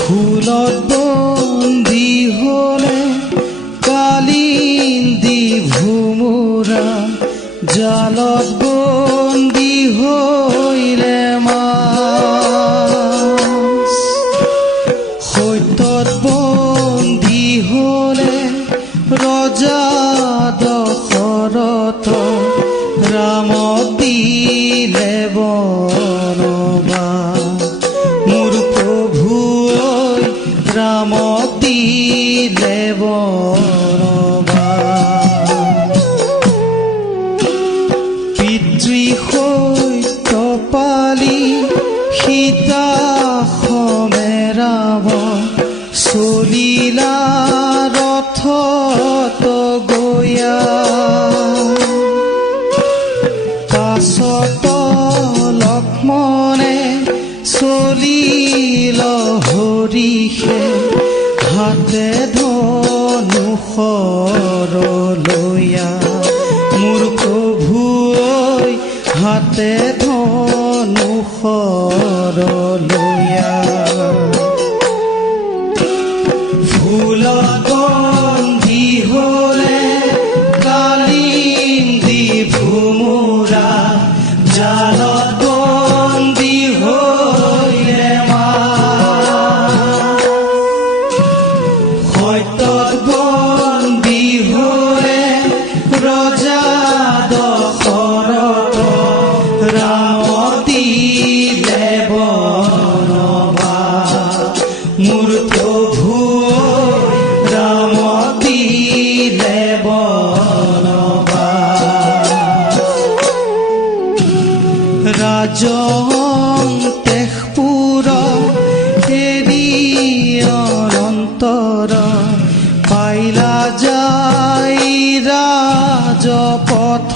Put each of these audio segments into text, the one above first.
ফুলত বন্দী হলে কালিন্দী ভোমোৰা, জালত বন্দী হইলে মাছ। সত্যত বন্দী হলে ৰজা দশৰথ, ৰামক দিলে বনবাস। মোৰ প্ৰভু ৰামক দিলে বনবাস। পিতৃ সত্য পালি সীতা সমে ৰাৱণ, চলিলা ৰথত গয়া। পাছত লক্ষ্মণে চলিল হৰিষে, হাতে ধনুষৰ লয়া। মোৰ প্ৰভু হাতে ধনুষৰ লয়া। ফুলত বন্দী হলে কালিন্দী ভোমোৰা, জালত বন্দী হইলে মাছ। সত্যত বন্দী হলে ৰজা দশৰথ, ৰামক দিলে বনবাস। মোৰ প্ৰভু ৰামক দিলে বনবাস। ৰাজহং তেজপুৰ এৰি অনন্তৰ, পাইলা যাই ৰাজপথ।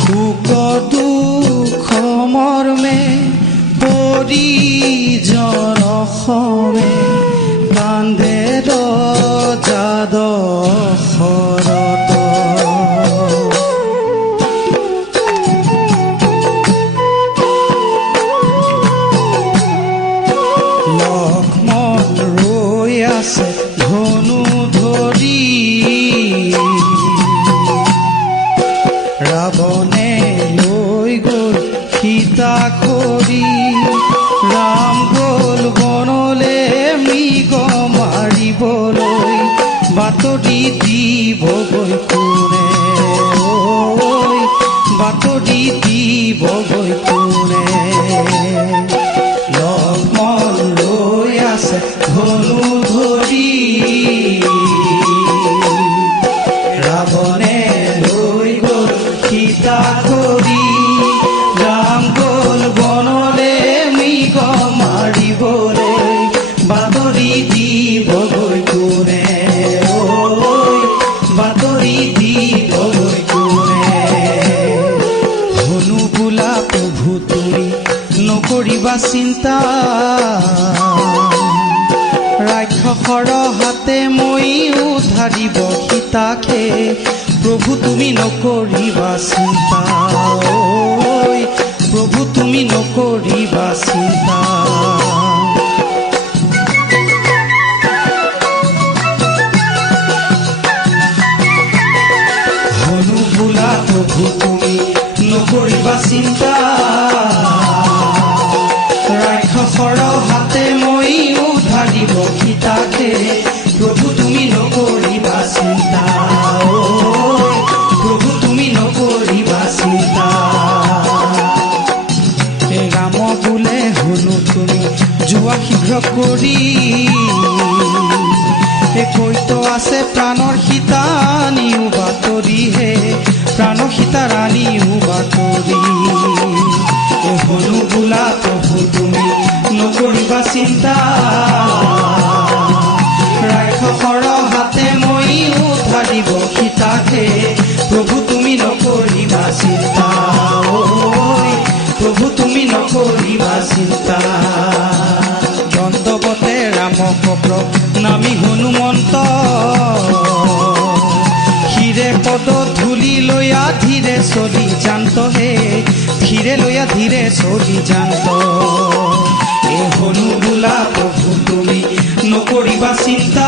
শোক দুখ মৰ্মে পৰিজন সমে, কান্দে ৰজা দশৰথ। লক্ষ্মণ ৰৈ আছে ধনু ধৰি, ৰাৱণে লৈ গ'ল সীতা খৰি। ৰাম গ'ল বনলে মৃগ মাৰিবলৈ, বাতৰি দিবগৈ কোনে, বাতৰি দিবগৈ কোনে। লক্ষ্মণ লৈ আছে ধনু ধৰি, ৰাৱণে লৈ গ'ল সীতা খৰি। ৰাম গ'ল বনলে মৃগ মাৰিবলৈ, বাতৰি দিবগৈ কোনে, বাতৰি দিবগৈ কোনে। হনু বোলা প্ৰভু তুমি নকৰিবা চিন্তা, ৰাক্ষসৰ হাতে মই উদ্ধাৰিব সীতাকে। প্ৰভু তুমি নকৰিবা চিন্তা, প্ৰভু তুমি নকৰিবা চিন্তা। হনু বোলা প্ৰভু তুমি নকৰিবা চিন্তা, ৰাক্ষসৰ হাতে মই উদ্ধাৰিব সীতাকে। প্ৰভু তুমি নকৰিবা চিন্তা, প্ৰভু তুমি নকৰিবা চিন্তা। ৰাম বোলে হনু তুমি যোৱা শীঘ্ৰ কৰি, কৈতো আছে প্ৰাণৰ সীতা নিও বাতৰিহে, প্ৰাণ সীতা ৰাণীও বাতৰি। হনু বোলা প্ৰভু তুমি নকৰিবা চিন্তা, ৰাক্ষসৰ হাতে মই উদ্ধাৰিব সীতাকে। প্ৰভু তুমি নকৰিবা চিন্তা, প্ৰভু তুমি নকৰিবা চিন্তা। দণ্ডৱতে ৰামক নামি হনুমন্ত, শিৰে পদ ধূলি লৈ আধিৰে চলি জান্ত হে। ধীৰে লইয়া ধীৰে চলি জান্ত এ হনু বোলা প্ৰভু তুমি নকৰিবা চিন্তা